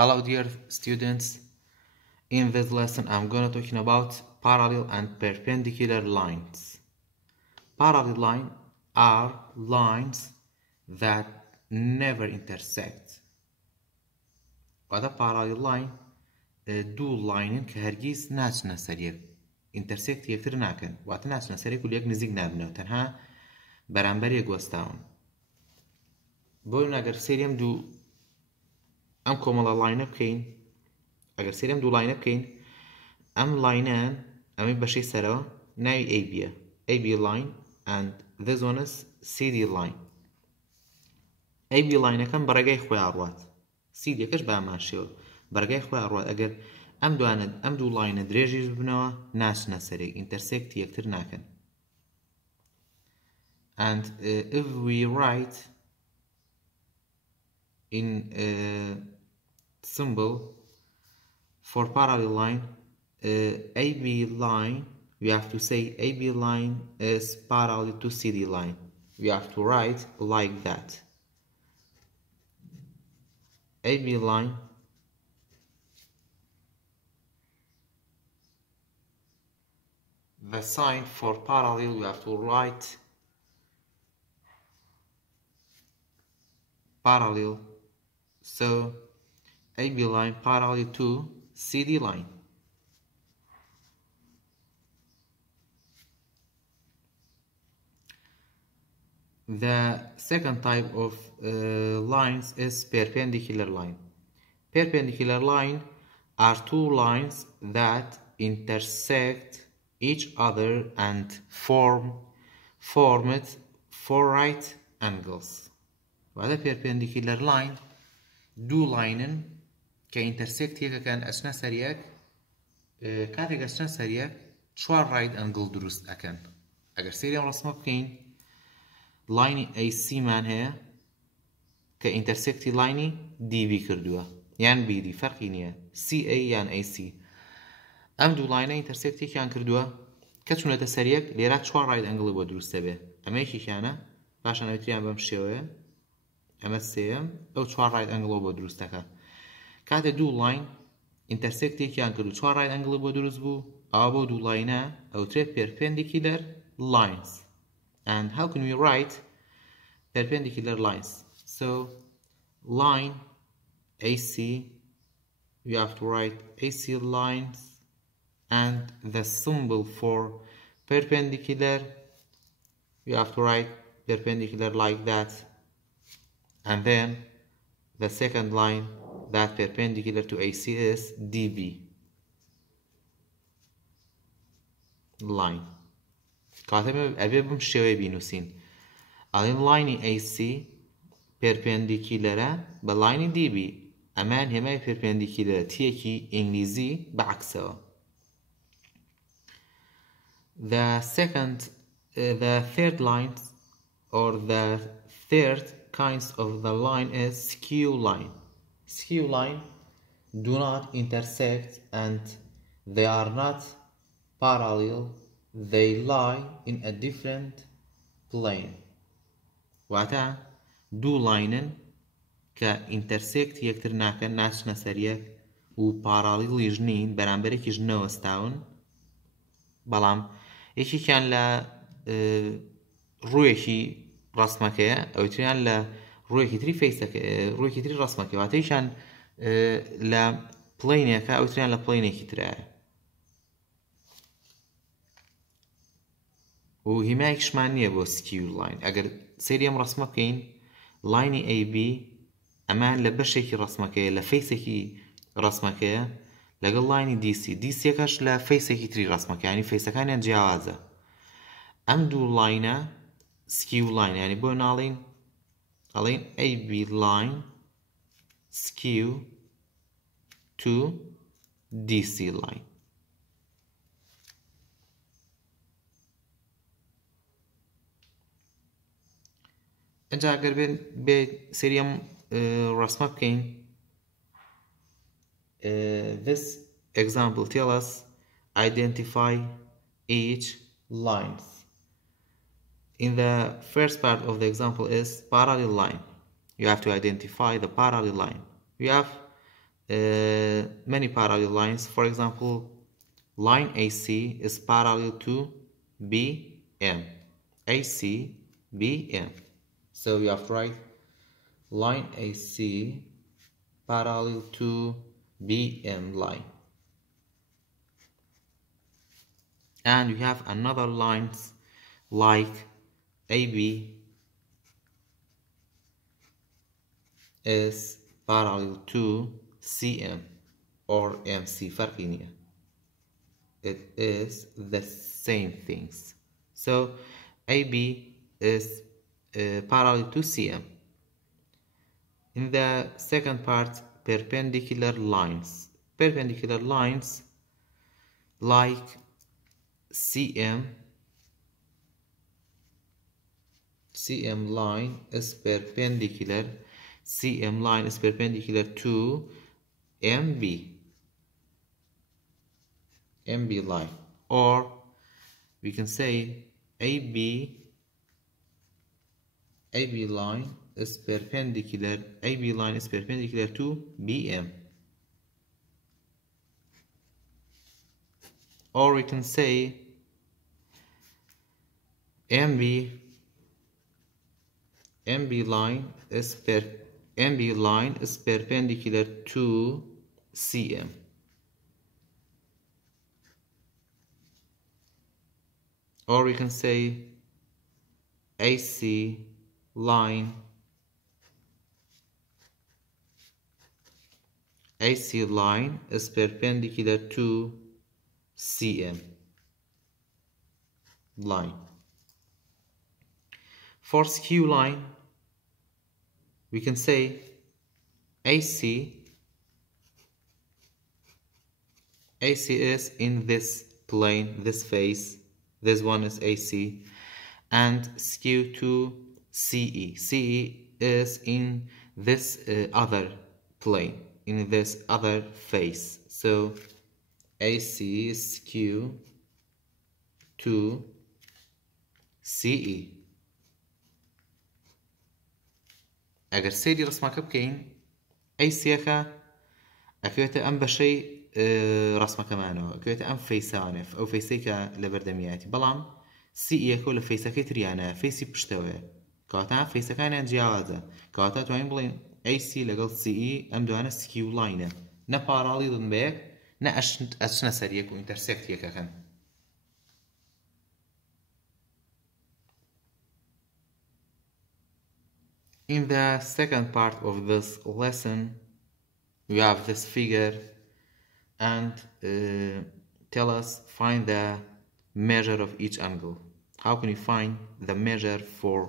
Hello dear students, in this lesson I'm going to talking about parallel and perpendicular lines. Parallel lines are lines that never intersect. وهذا parallel line دو لاين كهرگیز ناچنە سەریەک intersect یەکتر ناکەن واتە ناچنە سەریەک و لەیەک نزیک نابنەوە تەنها بەرامبەر یەکوەستاون بۆ ئەگەر سێریم دوو ئەم کۆمەڵە لاینە بکەین ئەگەر سێریم دوو لاینە بکەین ئەم لاینەن ئەمەی بەشەی سەرەوە ناوی ABە AB line and this one is CD line AB لاینەکەم بەڕێگای خۆی ئاڕوات CD-یەکەش بە هەمان شێوە بەڕێگای خۆی ئاڕوات ئەگەر ئەم دوو لاینە درێژیش ببنەوە ناچنە سەرێک intersect یەکتر ناکەن and if we write in symbol for parallel line AB line we have to say AB line is parallel to CD line we have to write like that AB line the sign for parallel you have to write parallel so AB line parallel to CD line the second type of lines is perpendicular line. Perpendicular line are two lines that intersect each other and form it four right angles. وهذا perpendicular line دو لاینن کە intersect یەکەکەن ئەچنە سەریەک کاتێک ئەچنە سەریەک چوار right angle دروست ئەکەن ئەگەر سێریان ڕەسمە بکەین لاینی AC مان هەیە کە intersecتی لاینی DB کردووە یان BD فەرقی نییە CA یان AC ئەم دوو لاینە intersecتێکیان کردووە کە چونەتە سەریەک لێرە چوار right angle بۆ دروستە بێ ئەمە یەکێکیانە پاشان ئەوتریان بەم شێوەیە ئەمە سێم ئەو چوار right angle بۆ دروستەکە کاتێ دوو لاین intersecتێکیان کردو چوار right angle بۆ دروست بوو ئەوە بۆ دوو لاینە ئەوترێت perpendicular lines and how can we write perpendicular lines so line AC you have to write AC lines and the symbol for perpendicular you have to write perpendicular like that and then the second line that perpendicular to AC is DB line كاتب أبي بمشي بينوسين على line AC perpendicular بline DB أمان هما perpendicular تيجي إنجليزي بعكسه the third line or the third kinds of the line is skew line. Skew line do not intersect and they are not parallel. They lie in a different plane. واتە دوو لاینن کە intersect یەکتر ناکەن ناچنە سەریەک و پارالیڵیش نین بەرامبەرێکیش نەوەستاون بەڵام یەکێکیان لە ڕوویەکی ڕەسمەکەیە ئەوتریان لە ڕوویەکی تری ڕوویەکی تری ڕەسمەکەی واتەیشان لە پڵینێکە ئەوتریان لە پڵینێکی ترایە و هیمایەکشمان نییە بۆ سکیو لاین ئەگەر سێریم ڕەسمە بکەین لاینی AB ئەمان لە بەشێکی ڕەسمەکەیە لە فەیسێکی ڕەسمەکەیە لەگەڵ لاینی دیسیەکەش لە فەیسێکی تری ڕەسمەکە ینی فەیسەکانیان جیاوازە ئەم دوو لاینە سکیو لاین ینی بۆ ناڵین ئەڵێن AB line skew to DC line ئەجا ئەگەر بێ سێریم ڕەسمە بکەین this example tell us identify each lines in the first part of the example is parallel line you have to identify the parallel line you have many parallel lines. For example, line AC is parallel to BM. AC, BM. So you have to write line AC parallel to BM line. And we have another lines like AB is parallel to CM or MC فرقي نية. It is the same things. So AB is parallel to CM. In the second part, perpendicular lines. Perpendicular lines like CM line is perpendicular. CM line is perpendicular to MB line, or we can say AB line is perpendicular. AB line is perpendicular to BM, or we can say MB line is perpendicular to CM. Or we can say AC line is perpendicular to CM line. For skew line, we can say AC is in this plane, this face. This one is AC, and skew to CE. CE is in this other plane, in this other face. So AC is skew to CE. اگر سيري رسمك بكين اي سياكا اكويتا ام بشي رسمك مانو اكويتا ام فيسانف او فيسيكا لبردمياتي بلام سي اكو لفيساكي تريانا فيسي بشتوه كواتا فيساكانا جياوازا كواتا توين بلين اي سي لقل سي اي ام دوانا سكيو لاينا نا بارالي ضن بيك نا اشنا سريك و انترسكت يكا كان. In the second part of this lesson, we have this figure and tell us find the measure of each angle. How can you find the measure for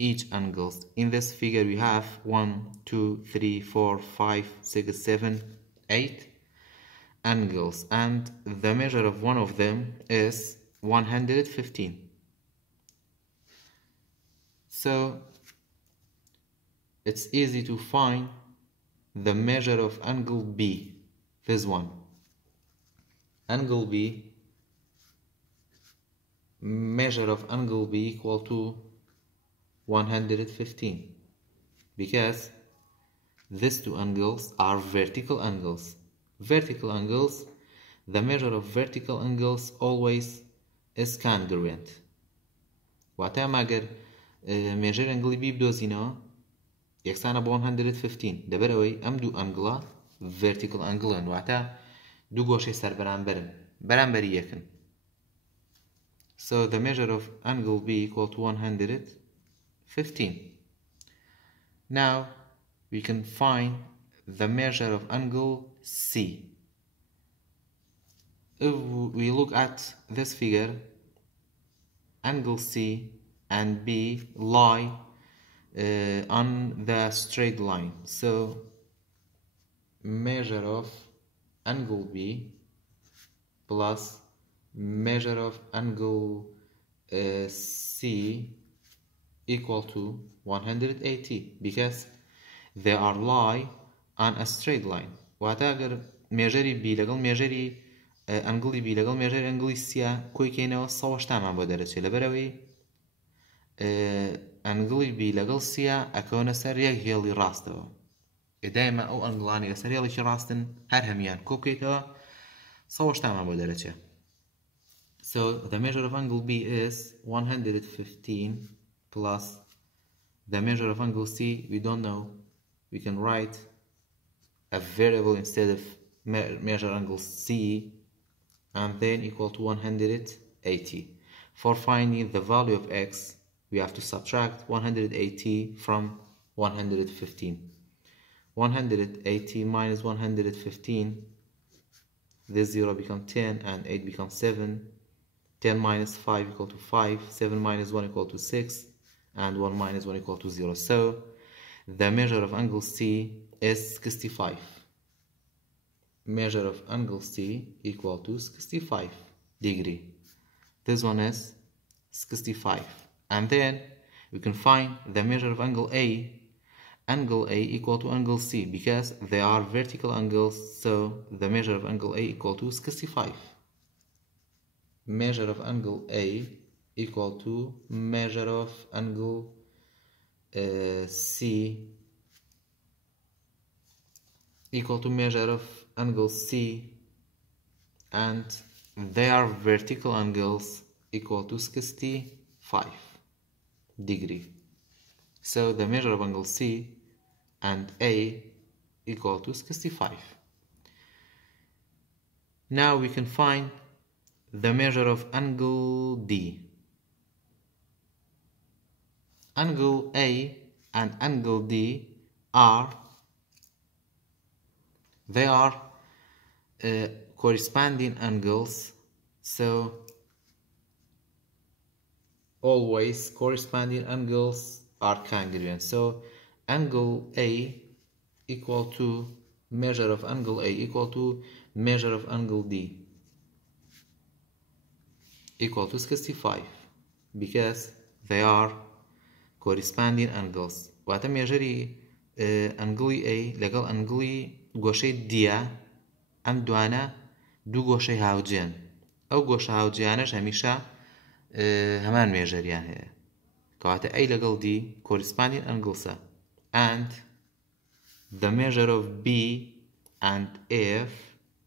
each angle? In this figure we have 1, 2, 3, 4, 5, 6, 7, 8 angles, and the measure of one of them is 115. So it's easy to find the measure of angle B, this one. Angle B, measure of angle B equal to 115, because these two angles are vertical angles. Vertical angles, the measure of vertical angles always is congruent. وقتا ما اگر measure angle B بدوزينه يكسانا ب 115 دبروي ام دو انجلا vertical angle وقتا دو گوشه سر برانبري يكن. So the measure of angle B equal to 115. Now we can find the measure of angle C. If we look at this figure, angle C and B lie on the straight line. So measure of angle B plus measure of angle C equal to 180, because they are lie on a straight line. وهتاقر measure B لقل measure angle B لقل measure angle C كوي كينو صوش تامان بودرتش لبروي angle B لقل C اكون سر يك هيلي راستو. دائما أو أنجلاني لسر هێڵێکی ڕاستن هەر هەمیان کۆ بکەیتەوە 180 بۆ دەرەچێ. So the measure of angle B is 115 plus the measure of angle C, we don't know. We can write a variable instead of measure angle C and then equal to 180. For finding the value of x, we have to subtract 180 from 115. 180 minus 115, this 0 becomes 10 and 8 becomes 7. 10 minus 5 equal to 5, 7 minus 1 equal to 6, and 1 minus 1 equal to 0. So the measure of angle C is 65. Measure of angle C equal to 65 degree. This one is 65. And then we can find the measure of angle A. Angle A equal to angle C because they are vertical angles, so the measure of angle A equal to 65. Measure of angle A equal to measure of angle C equal to measure of angle C, and they are vertical angles equal to 65 degree. So the measure of angle C and A equal to 65. Now we can find the measure of angle D. Angle A and angle D are corresponding angles, so always corresponding angles are congruent. So angle A equal to measure of angle A equal to measure of angle D equal to 65 because they are corresponding angles. واتە مێژەری ئەنگڵی A لەگەڵ ئەنگڵی گۆشەی D ئەم دوانە دوو گۆشەی هاوجێن. ئەو گۆشە هاوجیانەش هەمیشە هەمان مێژەریان هەیە. کەواتە A لەگەڵ D corresponding angles and the measure of B and F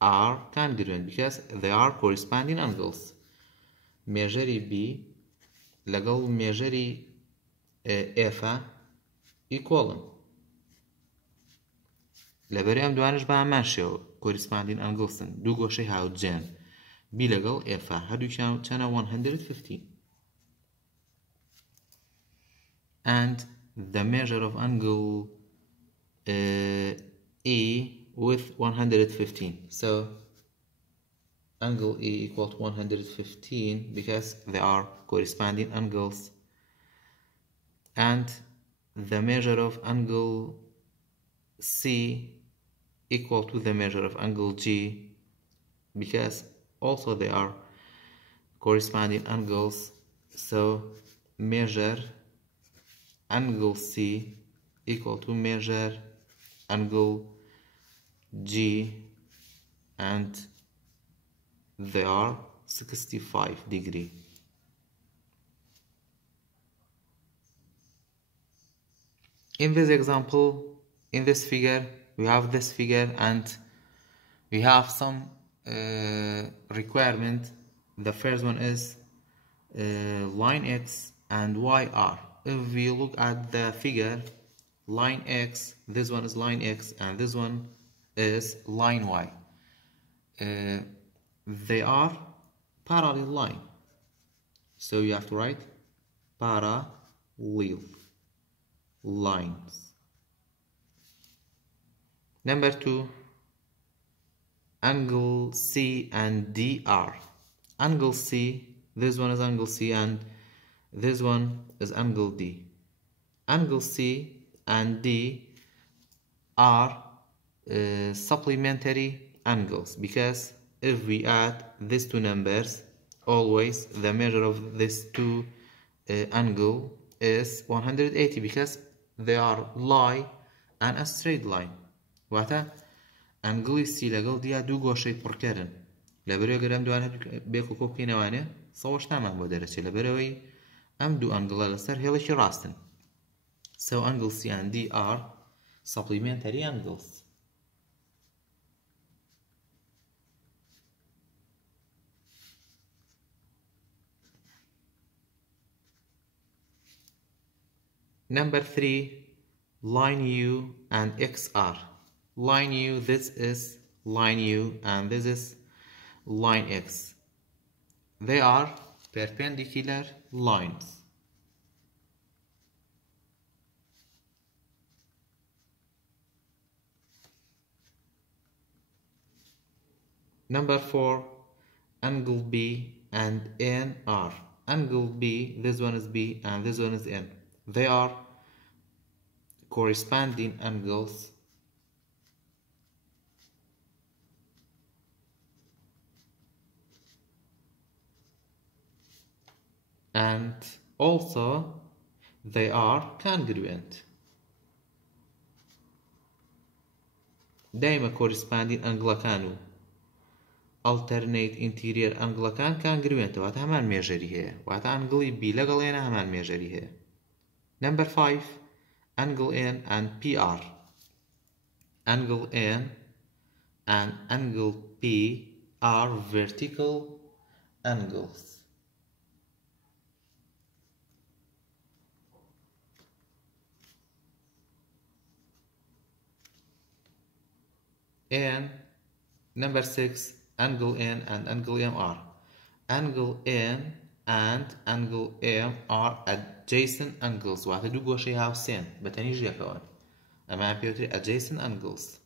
are congruent because they are corresponding angles. مێژەری B لەگەڵ مێژەری F equal. لەبەرەوەی ئەم دوانش بە هەمان شێوە corresponding angles دوو گۆشەی هاوجێن B لەگەڵ F هەردووکیان چەنە 115. And the measure of angle E with 115. So angle E equal to 115 because they are corresponding angles, and the measure of angle C equal to the measure of angle G because also they are corresponding angles. So measure angle C equal to measure angle G, and they are 65 degree. In this example, in this figure, we have this figure and we have some requirement. The first one is line X and Y are. If we look at the figure, line X, this one is line X and this one is line Y. They are parallel line, so you have to write parallel lines. Number 2, angle C and D are. Angle C, this one is angle C and this one is angle D. Angle C and D are supplementary angles because if we add these two numbers, always the measure of these two angle is 180 because they are lie and a straight line. واتە ئەنگڵی C لەگەڵ D دوو گۆشەی پڕکەرن. لەبەرەوەی گەر ئەم دوانە بێک و کۆ بکەینەوانێ 180 بۆ دەرەچێت لەبەرەوەی ئەم دوو ئەنگڵە لەسەر هێڵێکی ڕاستن. So angle C and D are supplementary angles. Number 3, line U and XR. Line U, this is line U and this is line X. They are perpendicular lines. Number 4, angle B and N are. Angle B, this one is B and this one is N. They are corresponding angles and also they are congruent. دائما corresponding angle كانوا alternate interior angle كان congruent وهذا همان ميجري هي وهذا angle B لقلينا همان ميجري هي. Number 5, angle N and PR. Angle N and angle P are vertical angles. And number 6, angle N and angle M are. Angle N and angle M are adjacent angles. وهذا دو گۆشەی هاوسێن بە تەنیژ یەکەوە. ئەمە پێوتری adjacent angles.